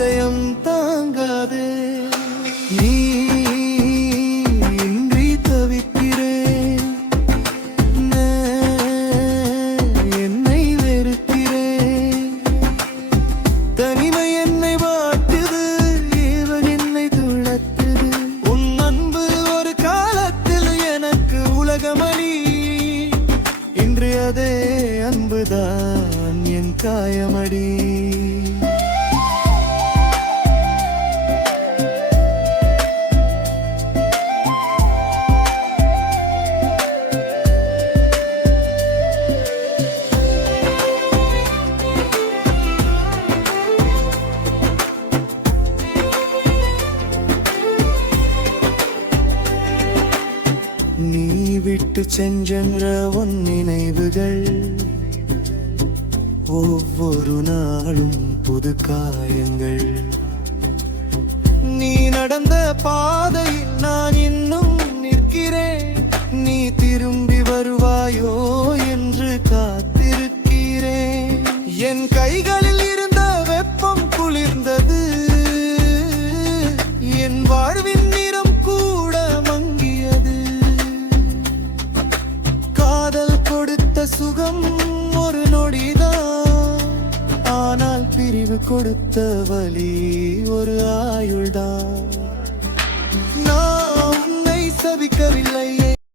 இதயம் தாங்காதே. நீ இன்றி தவிக்கிறேன், என்னை வெறுக்கிறேன். தனிமை என்னை வாட்டுது, இவன் என்னை துளத்துது. உன் அன்பு ஒரு காலத்தில் எனக்கு உலகமணி. இன்று அதே அன்புதான் என் காயமடி. நீ விட்டு சென்ற உன் நினைவுகள் ஒவ்வொரு நாளும் புது காயங்கள். நீ நடந்த பாதையில் நான் இன்னும் நிற்கிறேன். நீ திரும்பி வருவாயோ என்று காத்திருக்கிறேன். என் கைகளில் இருந்த வெப்பம் குளிர்ந்தது, என் வாழ்வின் நிறம் கூட மங்கியது. காதல் கொடுத்த சுகம் ஒரு நொடிதான், ஆனால் பிரிவு கொடுத்த வலி ஒரு ஆயுள்தான். நான் உன்னை சபிக்கவில்லையே,